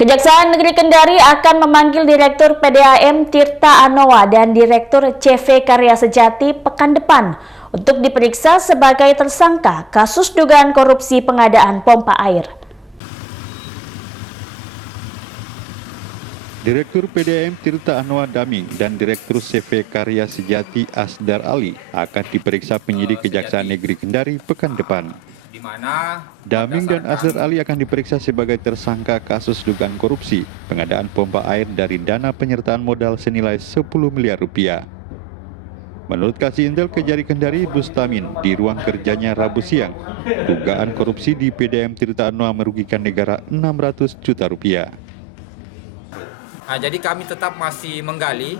Kejaksaan Negeri Kendari akan memanggil Direktur PDAM Tirta Anoa dan Direktur CV Karya Sejati pekan depan untuk diperiksa sebagai tersangka kasus dugaan korupsi pengadaan pompa air. Direktur PDAM Tirta Anoa Daming dan Direktur CV Karya Sejati Asdar Ali akan diperiksa penyidik Kejaksaan Negeri Kendari pekan depan. Daming dan Asdar Ali akan diperiksa sebagai tersangka kasus dugaan korupsi pengadaan pompa air dari dana penyertaan modal senilai 10 miliar rupiah. Menurut Kasih Intel Kejari Kendari Bustamin di ruang kerjanya Rabu siang, dugaan korupsi di PDAM Tirta Anoa merugikan negara 600 juta rupiah. Nah, jadi kami tetap masih menggali,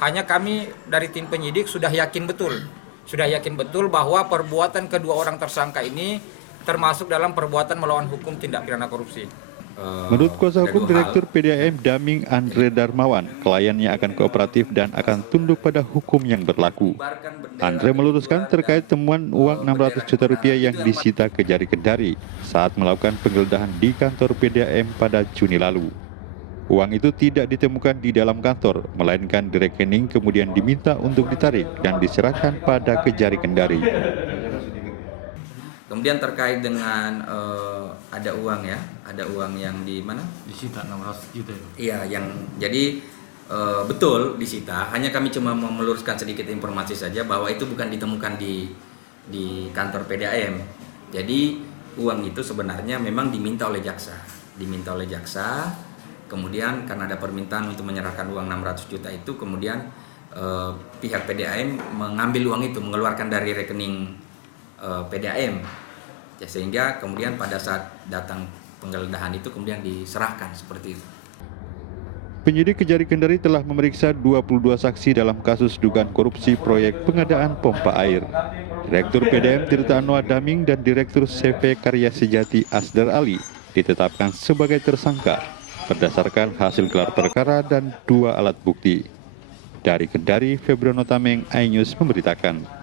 hanya kami dari tim penyidik sudah yakin betul bahwa perbuatan kedua orang tersangka ini termasuk dalam perbuatan melawan hukum tindak pidana korupsi. Menurut kuasa hukum Direktur PDAM Daming Andre Darmawan, kliennya akan kooperatif dan akan tunduk pada hukum yang berlaku. Andre meluruskan terkait temuan uang 600 juta rupiah yang disita Kejari Kendari saat melakukan penggeledahan di kantor PDAM pada Juni lalu. Uang itu tidak ditemukan di dalam kantor, melainkan di rekening kemudian diminta untuk ditarik dan diserahkan pada Kejari Kendari. Kemudian terkait dengan ada uang ya, ada uang yang di mana? Disita 600 juta itu. Iya, yang jadi betul disita. Hanya kami cuma mau meluruskan sedikit informasi saja bahwa itu bukan ditemukan di kantor PDAM. Jadi uang itu sebenarnya memang diminta oleh jaksa. Kemudian karena ada permintaan untuk menyerahkan uang 600 juta itu, kemudian pihak PDAM mengambil uang itu, mengeluarkan dari rekening PDAM, ya, sehingga kemudian pada saat datang penggeledahan itu kemudian diserahkan seperti itu. Penyidik Kejari Kendari telah memeriksa 22 saksi dalam kasus dugaan korupsi proyek pengadaan pompa air. Direktur PDAM Tirta Anoa Daming dan Direktur CV Karya Sejati Asdar Ali ditetapkan sebagai tersangka berdasarkan hasil gelar perkara dan 2 alat bukti. Dari Kendari, Febriono Tameng, iNews memberitakan.